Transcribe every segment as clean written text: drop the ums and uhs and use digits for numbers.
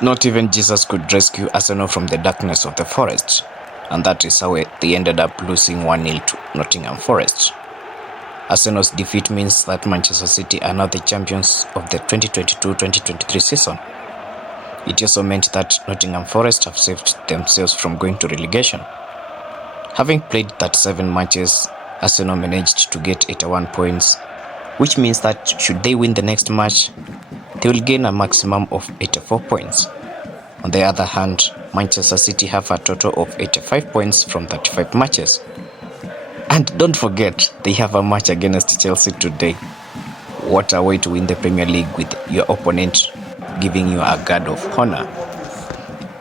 Not even Jesus could rescue Arsenal from the darkness of the forest, and that is how they ended up losing 1-0 to Nottingham Forest. Arsenal's defeat means that Manchester City are now the champions of the 2022-2023 season. It also meant that Nottingham Forest have saved themselves from going to relegation. Having played 37 matches, Arsenal managed to get 81 points, which means that should they win the next match, they will gain a maximum of 84 points. On the other hand, Manchester City have a total of 85 points from 35 matches. And don't forget, they have a match against Chelsea today. What a way to win the Premier League with your opponent giving you a guard of honor.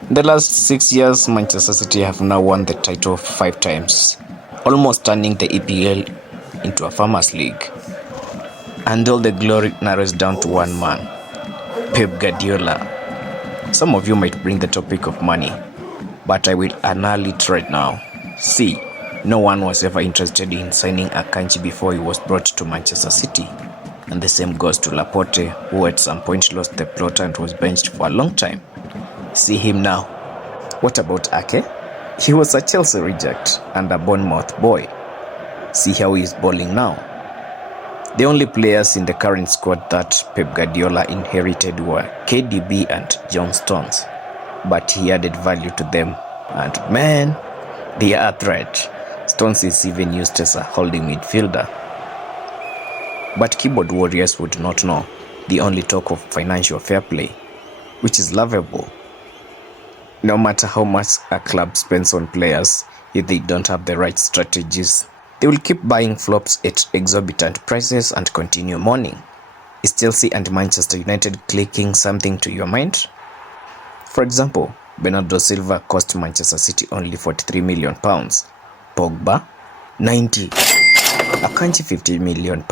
In the last 6 years, Manchester City have now won the title 5 times, almost turning the EPL into a farmers' league. And all the glory narrows down to one man, Pep Guardiola. Some of you might bring the topic of money, but I will annul it right now. See, no one was ever interested in signing Akanji before he was brought to Manchester City. And the same goes to Laporte, who at some point lost the plot and was benched for a long time. See him now. What about Ake? He was a Chelsea reject and a Bournemouth boy. See how he is balling now. The only players in the current squad that Pep Guardiola inherited were KDB and John Stones, but he added value to them, and man, they are a threat. Stones is even used as a holding midfielder. But keyboard warriors would not know the only talk of financial fair play, which is lovable. No matter how much a club spends on players, if they don't have the right strategies, they will keep buying flops at exorbitant prices and continue mourning. Is Chelsea and Manchester United clicking something to your mind? For example, Bernardo Silva cost Manchester City only £43 million, Pogba 90, Akanji £50 million,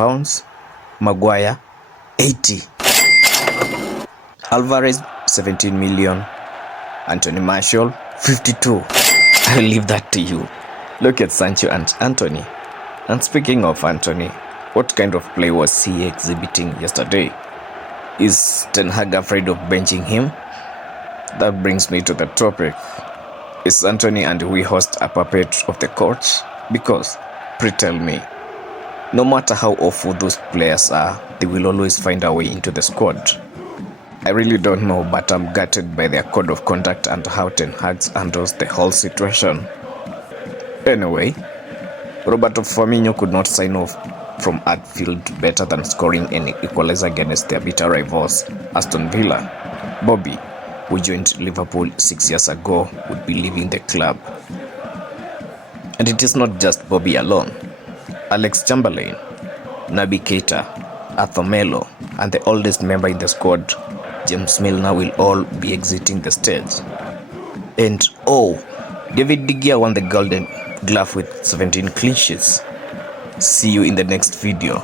Maguire 80, Alvarez 17 million, Anthony Martial 52. I'll leave that to you. Look at Sancho and Anthony. And speaking of Anthony, what kind of play was he exhibiting yesterday? Is Ten Hag afraid of benching him? That brings me to the topic. Is Anthony and Weghorst a puppet of the coach? Because, tell me, no matter how awful those players are, they will always find a way into the squad. I really don't know, but I'm gutted by their code of conduct and how Ten Hag handles the whole situation. Anyway, Roberto Firmino could not sign off from Anfield better than scoring an equalizer against their bitter rivals, Aston Villa. Bobby, who joined Liverpool 6 years ago, would be leaving the club. And it is not just Bobby alone. Alex Chamberlain, Naby Keita, Arthur Melo, and the oldest member in the squad, James Milner, will all be exiting the stage. And David De Gea won the Golden Glove with 17 clean sheets. See you in the next video.